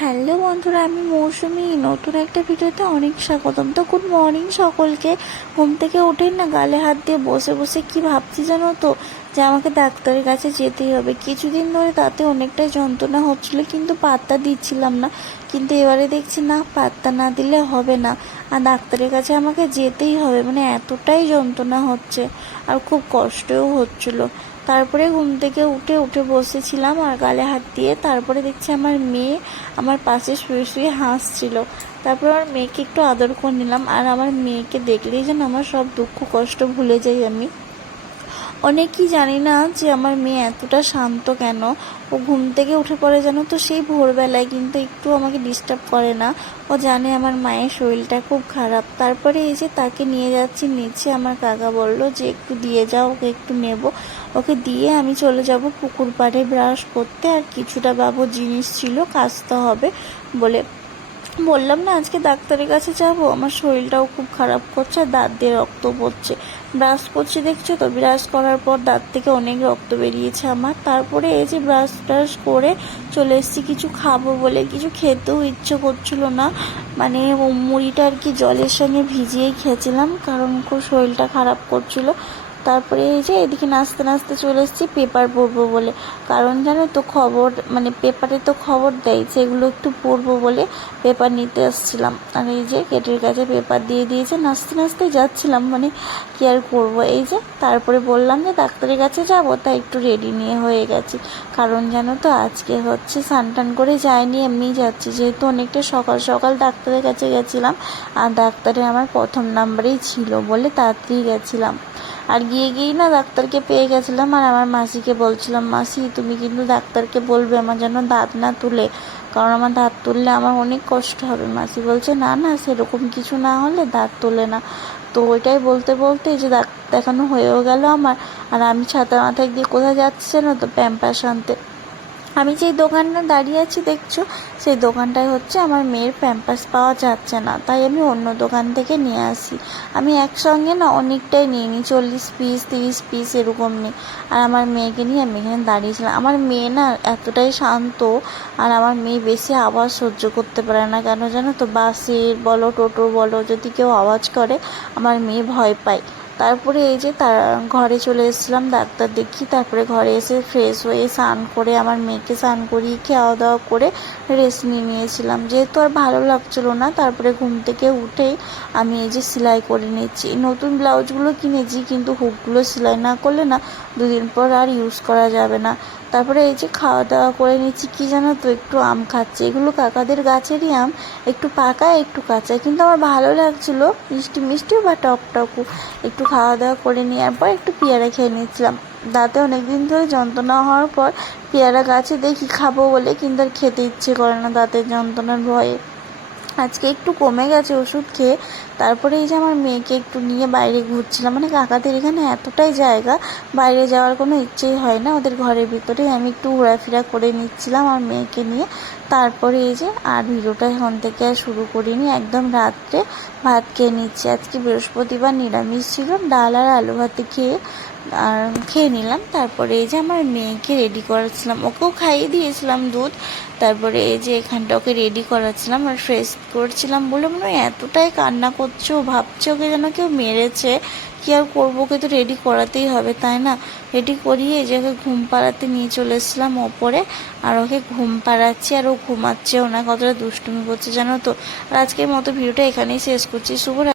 Hello বন্ধুরা, আমি মৌসুমি। নতুন একটা ভিডিওতে অনেক স্বাগতম। তো গুড মর্নিং সকলকে। ঘুম থেকে উঠে না গালে হাত দিয়ে বসে বসে কি ভাবছি জানো তো, যে আমাকে ডাক্তারের কাছে যেতেই হবে। কিছুদিন ধরে তাতে অনেকটাই যন্ত্রণা হচ্ছিল, কিন্তু পাত্তা দিচ্ছিলাম না। কিন্তু এবারে দেখছি না, পাত্তা না দিলে হবে না, আর ডাক্তারের কাছে আমাকে যেতেই হবে। মানে এতটাই যন্ত্রণা হচ্ছে, আর খুব কষ্টও হচ্ছিল। তারপরে ঘুম থেকে উঠে উঠে বসেছিলাম আর গালে হাত দিয়ে। তারপরে দেখছি আমার মেয়ে আমার পাশে শুয়ে শুয়ে হাসছিল। তারপর আমার মেয়েকে একটু আদর করে নিলাম, আর আমার মেয়েকে দেখলেই যেন আমার সব দুঃখ কষ্ট ভুলে যাই আমি। অনেকেই জানি না যে আমার মেয়ে এতটা শান্ত কেন। ও ঘুম থেকে উঠে পড়ে জানো তো সেই ভোরবেলায়, কিন্তু একটু আমাকে ডিস্টার্ব করে না। ও জানে আমার মায়ের শরীরটা খুব খারাপ। তারপরে এই যে তাকে নিয়ে যাচ্ছি নিচে, আমার কাকা বলল যে একটু দিয়ে যাও, ওকে একটু নেব। ওকে দিয়ে আমি চলে যাব পুকুর পাড়ে ব্রাশ করতে, আর কিছুটা বাবু জিনিস ছিল কাচতে হবে বলে। বললাম না আজকে ডাক্তারের কাছে যাব, আমার শরীরটাও খুব খারাপ করছে, দাঁত দিয়ে রক্ত পড়ছে। ব্রাশ করছি দেখছো তো, ব্রাশ করার পর দাঁত থেকে অনেক রক্ত বেরিয়েছে আমার। তারপরে এই যে ব্রাশ ট্রাশ করে চলে এসেছি কিছু খাবো বলে। কিছু খেতেও ইচ্ছে করছিল না, মানে মুড়িটা আর কি জলের সঙ্গে ভিজিয়েই খেয়েছিলাম, কারণ খুব শরীরটা খারাপ করছিল। তারপরে এই যে এদিকে নাচতে নাচতে চলে এসেছি পেপার পড়বো বলে। কারণ জানো তো খবর, মানে পেপারে তো খবর দেয়, সেগুলো একটু পড়বো বলে পেপার নিতে আসছিলাম। আর এই যে গেটের কাছে পেপার দিয়ে দিয়েছে, নাচতে নাচতে যাচ্ছিলাম, মানে কি আর করবো। এই যে তারপরে বললাম যে ডাক্তারের কাছে যাবো, তাই একটু রেডি নিয়ে হয়ে গেছি। কারণ জানো তো আজকে হচ্ছে স্নান টান করে যাইনি, এমনি যাচ্ছি, যেহেতু অনেকটা সকাল সকাল ডাক্তারের কাছে গেছিলাম। আর ডাক্তারে আমার প্রথম নাম্বারেই ছিল বলে তাড়াতাড়ি গেছিলাম। আর গিয়েই না ডাক্তারকে পেয়ে গেছিলাম, আর আমার মাসিকে বলছিলাম, মাসি তুমি কিন্তু ডাক্তারকে বলবে আমার যেন দাঁত না তুলে, কারণ আমার দাঁত তুললে আমার অনেক কষ্ট হবে। মাসি বলছে না না, সেরকম কিছু না হলে দাঁত তোলে না। তো ওইটাই বলতে বলতে যে ডাক্তার দেখানো হয়েও গেল আমার। আর আমি ছাতা মাথায় দিয়ে কোথায় যাচ্ছি না তো, প্যাম্পাস আনতে। আমি যেই দোকানটা দাঁড়িয়ে আছি দেখছো, সেই দোকানটায় হচ্ছে আমার মেয়ের প্যাম্পাস পাওয়া যাচ্ছে না, তাই আমি অন্য দোকান থেকে নিয়ে আসি। আমি একসঙ্গে না অনেকটাই নিয়ে নিই, 40 পিস 30 পিস এরকম নিই। আর আমার মেয়েকে নিয়ে আমি এখানে দাঁড়িয়েছিলাম। আমার মেয়ে না এতটাই শান্ত, আর আমার মেয়ে বেশি আওয়াজ সহ্য করতে পারে না। কেন জানো তো, বাসের বলো টোটো বলো, যদি কেউ আওয়াজ করে আমার মেয়ে ভয় পায়। তারপরে এই যে তার ঘরে চলে এসেছিলাম ডাক্তার দেখি। তারপরে ঘরে এসে ফ্রেশ হয়ে স্নান করে আমার মেয়েকে স্নান করিয়ে খাওয়া দাওয়া করে রেস্ট নিয়েছিলাম, যেহেতু আর ভালো লাগছিলো না। তারপরে ঘুম থেকে উঠেই আমি এই যে সেলাই করে নিচ্ছি। নতুন ব্লাউজগুলো কিনেছি, কিন্তু হুকগুলো সেলাই না করলে না 2 দিন পর আর ইউজ করা যাবে না। তারপরে এই যে খাওয়া দাওয়া করে নিচ্ছি। কি জানো তো, একটু আম খাচ্ছি, এগুলো কাকাদের গাছেরই আম, একটু পাকা একটু কাঁচা, কিন্তু আমার ভালো লাগছিল, মিষ্টি মিষ্টিও বা টক টকও। একটু খাওয়া দাওয়া করে নেওয়ার পর একটু পেয়ারা খেয়ে নিচ্ছিলাম। দাঁতে অনেকদিন ধরে যন্ত্রণা হওয়ার পর পেয়ারা গাছে দেখি খাবো বলে, কিন্তু আর খেতে ইচ্ছে করে না দাঁতের যন্ত্রণার ভয়ে। আজকে একটু কমে গেছে ওষুধ খেয়ে। তারপরে এই যে আমার মেয়েকে একটু নিয়ে বাইরে ঘুরছিলাম, মানে কাকাদের এখানে এতটাই জায়গা, বাইরে যাওয়ার কোনো ইচ্ছেই হয় না, ওদের ঘরের ভিতরেই আমি একটু ঘোরাফেরা করে নিচ্ছিলাম আমার মেয়েকে নিয়ে। তারপরে এই যে আর ভিডিওটা এখন থেকে আর শুরু করিনি, একদম রাত্রে ভাত খেয়ে নিচ্ছি। আজকে বৃহস্পতিবার নিরামিষ ছিল, ডাল আর আলু ভাতে আর খেয়ে নিলাম। তারপরে এই যে আমার মেয়েকে রেডি করাচ্ছিলাম, ওকেও খাইয়ে দিয়েছিলাম দুধ। তারপরে এই যে এখানটা ওকে রেডি করাচ্ছিলাম আর ফ্রেশ করছিলাম বলে মনে হয় এতটাই কান্না করছে, ও ভাবছে ওকে যেন কেউ মেরেছে। কি আর করবো, ওকে তো রেডি করাতেই হবে তাই না। রেডি করিয়ে এই যে ওকে ঘুম পাড়াতে নিয়ে চলে এসেছিলাম ওপরে, আর ওকে ঘুম পাড়াচ্ছি, আর ও ঘুমাচ্ছেও না, কতটা দুষ্টুমি করছে জানো তো। আর আজকের মতো ভিডিওটা এখানেই শেষ করছি। শুভ